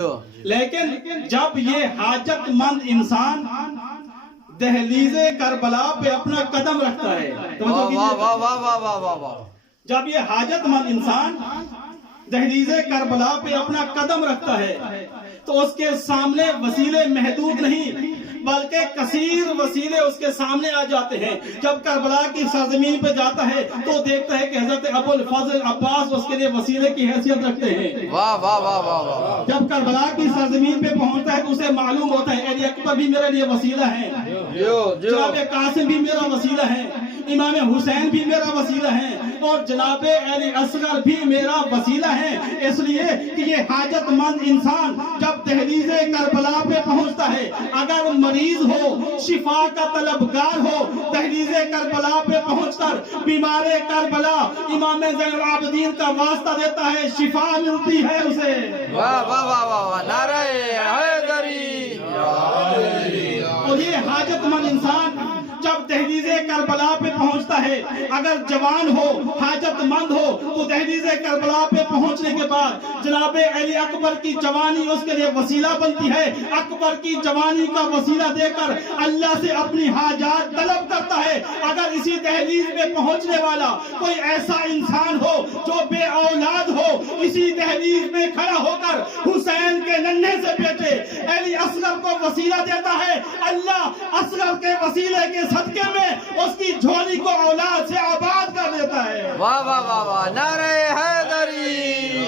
لیکن جب یہ حاجت مند انسان دہلیز کربلا پہ اپنا قدم رکھتا ہے، جب یہ حاجت مند انسان دہلیز کربلا پہ اپنا قدم رکھتا ہے تو اس کے سامنے وسیلے محدود نہیں بلکہ کثیر وسیلے اس کے سامنے آ جاتے ہیں۔ جب کربلا کی سرزمین پہ جاتا ہے تو دیکھتا ہے کہ حضرت ابو الفضل عباس اس کے لیے وسیلے کی حیثیت رکھتے ہیں۔ جب کربلا کی سرزمین پہ پہنچتا ہے تو اسے معلوم ہوتا ہے علی اکبر بھی میرے لیے وسیلہ ہے، جناب قاسم بھی میرا وسیلہ ہے، امام حسین بھی میرا وسیلہ ہے اور جناب علی اصغر بھی میرا وسیلہ ہے۔ اس لیے کہ یہ حاجت مند انسان جب دہلیز کربلا پہ پہنچتا ہے، اگر مریض ہو، شفا کا طلبگار ہو، دہلیز کربلا پہ پہنچ کر بیمار کربلا امام زین العابدین کا واسطہ دیتا ہے، شفا ملتی ہے اسے۔ نعرہ حیدری۔ اور یہ حاجت مند انسان جب دہلیز کربلا پہ پہنچتا ہے، اگر جوان ہو، حاجت مند ہو، تو دہلیز کربلا پہ پہنچنے کے بعد جناب علی اکبر کی جوانی اس کے لیے وسیلہ بنتی ہے۔ اکبر کی جوانی کا وسیلہ دے کر اللہ سے اپنی حاجات طلب کرتا ہے۔ اگر اسی دہلیز پہ پہنچنے والا کوئی ایسا انسان ہو جو بے اولاد ہو، اسی دہلیز میں کھڑا ہو کر حسین کے ننھے سے بیٹے علی اصغر کو وسیلہ دیتا ہے، اللہ اصغر کے وسیلے کے صدقے میں اس کی جھولی کو اولاد سے آباد کر دیتا ہے۔ نعرہ حیدری۔